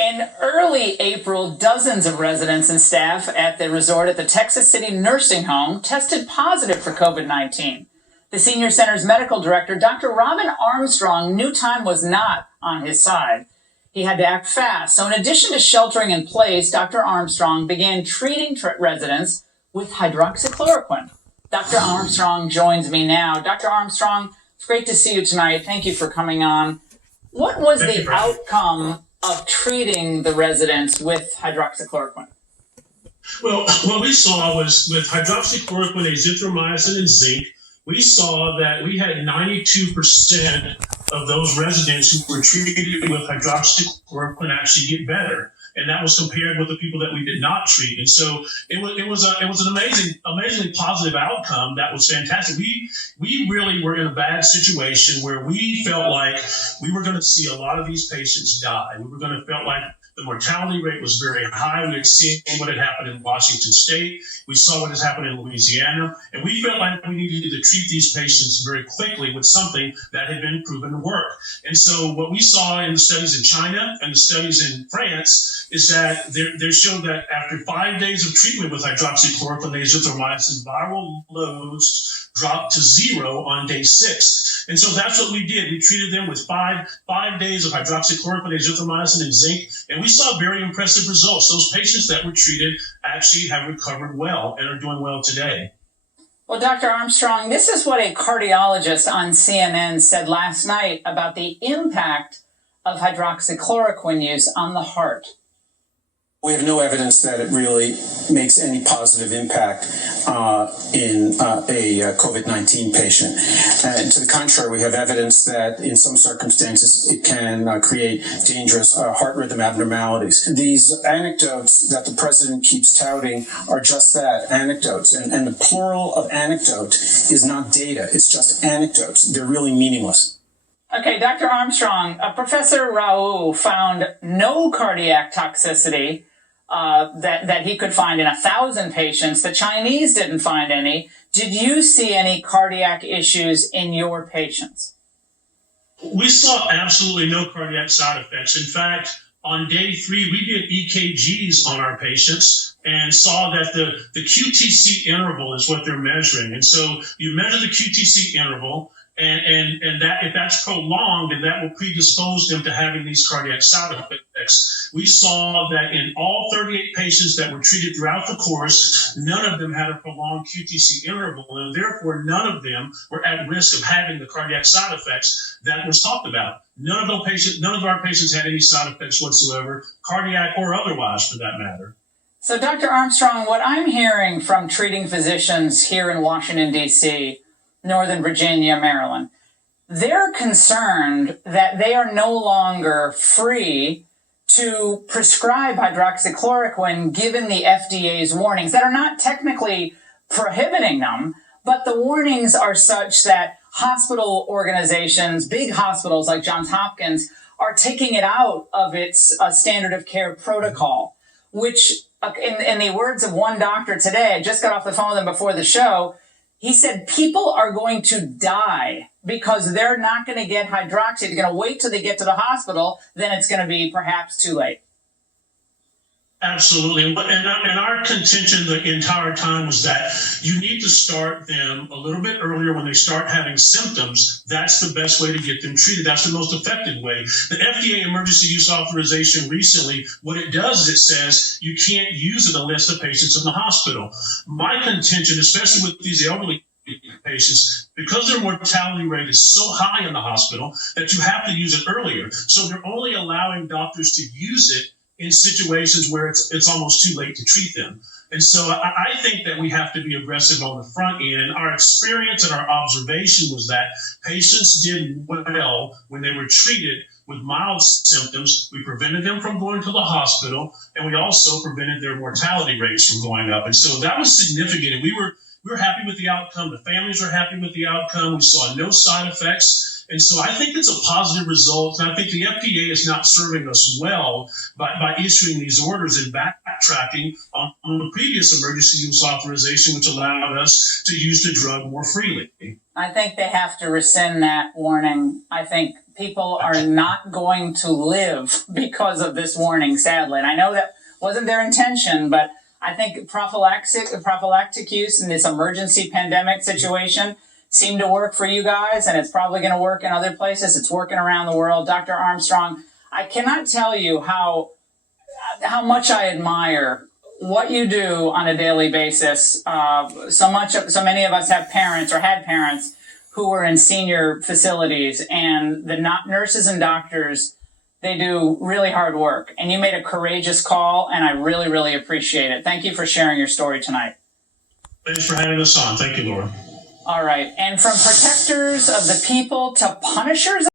In early April, dozens of residents and staff at the resort at the Texas City Nursing Home tested positive for COVID-19. The Senior Center's medical director, Dr. Robin Armstrong, knew time was not on his side. He had to act fast. So in addition to sheltering in place, Dr. Armstrong began treating residents with hydroxychloroquine. Dr. Armstrong joins me now. Dr. Armstrong, it's great to see you tonight. Thank you for coming on. What was the outcome of treating the residents with hydroxychloroquine? Well, what we saw was with hydroxychloroquine, azithromycin, and zinc, we saw that we had 92% of those residents who were treated with hydroxychloroquine actually get better. And that was compared with the people that we did not treat. And so it was an amazingly positive outcome. That was fantastic. We really were in a bad situation where we felt like we were going to see a lot of these patients die. We were going to felt like the mortality rate was very high. We had seen what had happened in Washington State. We saw what has happened in Louisiana. And we felt like we needed to treat these patients very quickly with something that had been proven to work. And so what we saw in the studies in China and the studies in France is that they showed that after 5 days of treatment with hydroxychloroquine, azithromycin, viral loads dropped to 0 on day 6. And so that's what we did. We treated them with five days of hydroxychloroquine, azithromycin, and zinc, and we saw very impressive results. Those patients that were treated actually have recovered well and are doing well today. Well, Dr. Armstrong, this is what a cardiologist on CNN said last night about the impact of hydroxychloroquine use on the heart. We have no evidence that it really makes any positive impact in a COVID-19 patient. And to the contrary, we have evidence that in some circumstances it can create dangerous heart rhythm abnormalities. These anecdotes that the president keeps touting are just that, anecdotes. And the plural of anecdote is not data, it's just anecdotes. They're really meaningless. Okay, Dr. Armstrong, Professor Rao found no cardiac toxicity that he could find in 1,000 patients. The Chinese didn't find any. Did you see any cardiac issues in your patients? We saw absolutely no cardiac side effects. In fact, on day 3, we did EKGs on our patients and saw that the QTC interval is what they're measuring. And so you measure the QTC interval, and that if that's prolonged, then that will predispose them to having these cardiac side effects. We saw that in all 38 patients that were treated throughout the course, none of them had a prolonged QTC interval, and therefore none of them were at risk of having the cardiac side effects that was talked about. None of our patients had any side effects whatsoever, cardiac or otherwise for that matter. So, Dr. Armstrong, what I'm hearing from treating physicians here in Washington, D.C., Northern Virginia, Maryland, they're concerned that they are no longer free to prescribe hydroxychloroquine given the FDA's warnings that are not technically prohibiting them, but the warnings are such that hospital organizations, big hospitals like Johns Hopkins, are taking it out of its standard of care protocol, which, in the words of one doctor today, I just got off the phone with him before the show, he said people are going to die because they're not going to get hydroxy. They're going to wait till they get to the hospital. Then it's going to be perhaps too late. Absolutely. And our contention the entire time was that you need to start them a little bit earlier when they start having symptoms. That's the best way to get them treated. That's the most effective way. The FDA emergency use authorization recently, what it does is it says you can't use it unless the patient's in the hospital. My contention, especially with these elderly patients, because their mortality rate is so high in the hospital that you have to use it earlier. So they're only allowing doctors to use it in situations where it's almost too late to treat them. And so I think that we have to be aggressive on the front end. Our experience and our observation was that patients did well when they were treated with mild symptoms. We prevented them from going to the hospital, and we also prevented their mortality rates from going up. And so that was significant. And we were happy with the outcome. The families were happy with the outcome. We saw no side effects. And so I think it's a positive result. And I think the FDA is not serving us well by issuing these orders and backtracking on the previous emergency use authorization, which allowed us to use the drug more freely. I think they have to rescind that warning. I think people are not going to live because of this warning, sadly. And I know that wasn't their intention, but I think prophylactic use in this emergency pandemic situation seemed to work for you guys, and it's probably going to work in other places. It's working around the world. Dr. Armstrong, I cannot tell you how much I admire what you do on a daily basis. So many of us have parents or had parents who were in senior facilities, and the nurses and doctors, they do really hard work. And you made a courageous call, and I really, really appreciate it. Thank you for sharing your story tonight. Thanks for having us on. Thank you, Laura. All right. And from protectors of the people to punishers